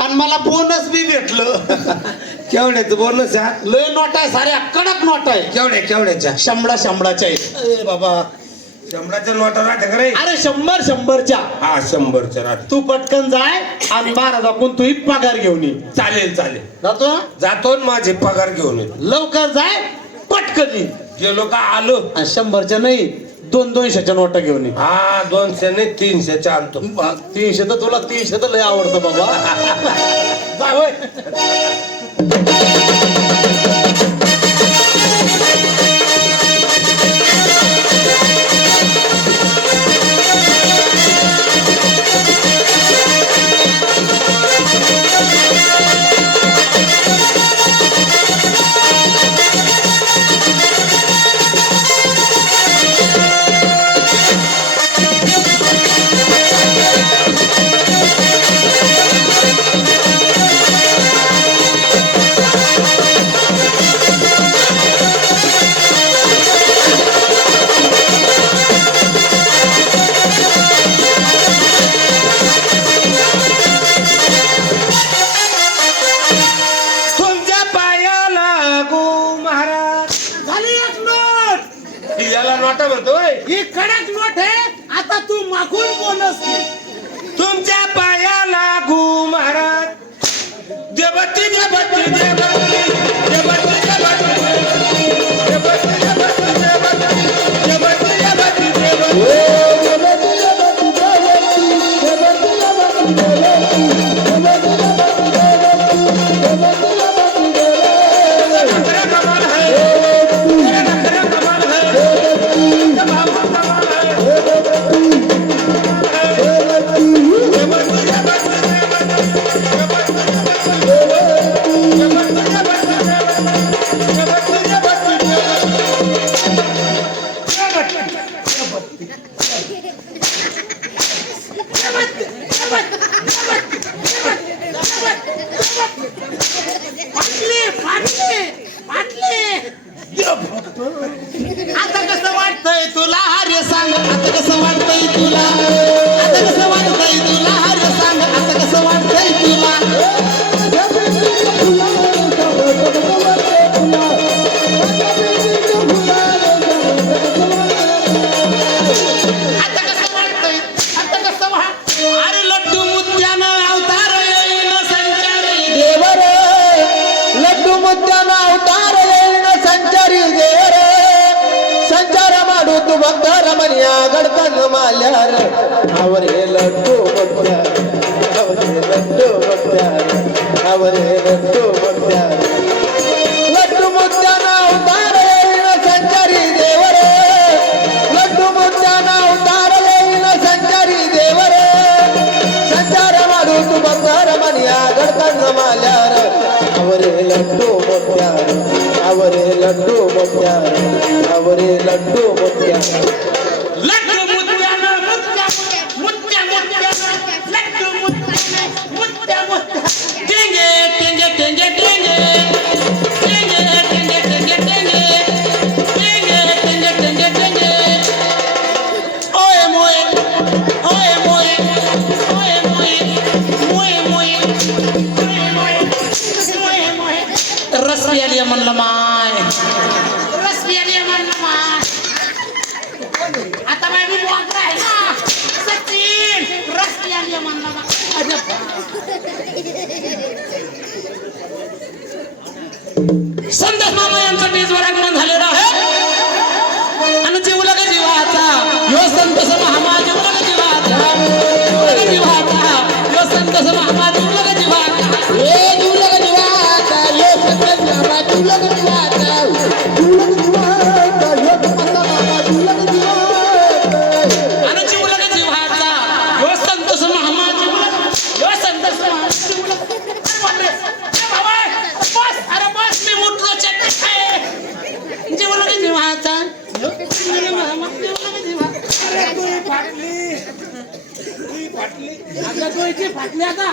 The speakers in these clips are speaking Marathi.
आणि मला बोनस बी भेटलं. केवढ्याचं बोनस आहे? लय नोट आहे, साऱ्या कडक नोट आहे. केवढ्याच्या? शंभराच्या आहेत. ए बाबा, 100च्या नोटा राहते का रे? अरे 100च्या. हा 100च्या राहते. तू पटकन जाय आणि 12 दाखवून तू पगार घेऊन ये. चालेल जातो ना? जातो ना, माझे पगार घेऊन येतो. लवकर जाय, पटकन ये. गेलो का आलो. आणि 100च्या नाही, 200च्या नोटा घेऊन ये. हा 200 नाही 300च्या आणतो. 300 तर तुला 300 तर लय आवडतं बाबा. जा होय. तुमच्या पायाला गो महाराज. झाली एक नोट. याला नोटा म्हणतो होय. ही कडक नोट आहे. आता तू मागून बोनस घे. तुमच्या पायाला गो महाराज. देवती देवती देवती देवती देवती देवती देवती देवती देवती आता कसं वाटतंय तुला अरे सांग. आता कसं वाटतंय तुला. आता कसं वाटतंय तुला अरे सांग. आता कसं वाटतंय तुला. आता कसं वाटतंय. आता कसं वाट. अरे लड्डू मुद्द्यानं अवतार येईन संचारी देवर. लड्डू मुद्द्यानं अवतार येईन संचारी देवर. संचार माडू तू भक्त रमणिया गडकन माल्यार. आवरे लड्डू मुद्द्यार. आवरे लड्डू मुद्द्यार. आवरे लड्डू मुद्द्यार. लड्डू मुद्द्यानं अवतार येईन संचारी देवर. लड्डू मुद्द्यानं अवतार येईन संचारी देवर. संचार माडू तू भक्त रमणिया गडकन माल्यार. आवरे लड्डू मुद्द्यार. आवरे लड्डू मुद्द्यार. आवरे लड्डू मुद्द्यार. लड्डू मुद्द्यानं मुद्द्या मुद्द्या मुद्द्यानं लड्डू मुद्द्यानं मुद्द्या मुद्द्या. टेंगे टेंगे टेंगे टेंगे टेंगे टेंगे टेंगे टेंगे टेंगे टेंगे टेंगे टेंगे. ओए मोए ओए मोए ओए मोए मोए मोए मोए मोए मोए. रस्सी आली म्हणलं माय. रस्सी आली म्हणलं माय. आता माझी वाट आहे ना सचिन. रस्सी आली म्हणलं माय. संदेश मामा यांचा टीजवर आगमन झालेला आहे. आणि जीवलग जीवाचा यो संतोष महामा. जीवलग जीवाचा जीवलग जीवाचा यो संतोष महामा. जीवलग जीवाचा हे जीवलग जीवाचा यो संतोष महामा. जीवलग जीवाचा जीवलग जीवाचा यो संतोष महामा. जीवलग जीवाचा आणि जीवलग जीवाचा यो संतोष महामा. जीवलग यो संतोष महामा. जीवलग. अरे बस मी उठलो चट्टी खाय. जीवलग जीवाचा जीवलग महामा. जीवलग जीवाचा. अरे तू फाटली आता तोयची फाटली. आता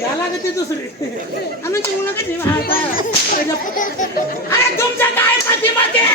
याला का ती दुसरी. आणि जीवलग जीवाचा. अरे तुमच्या काय पाठीमागे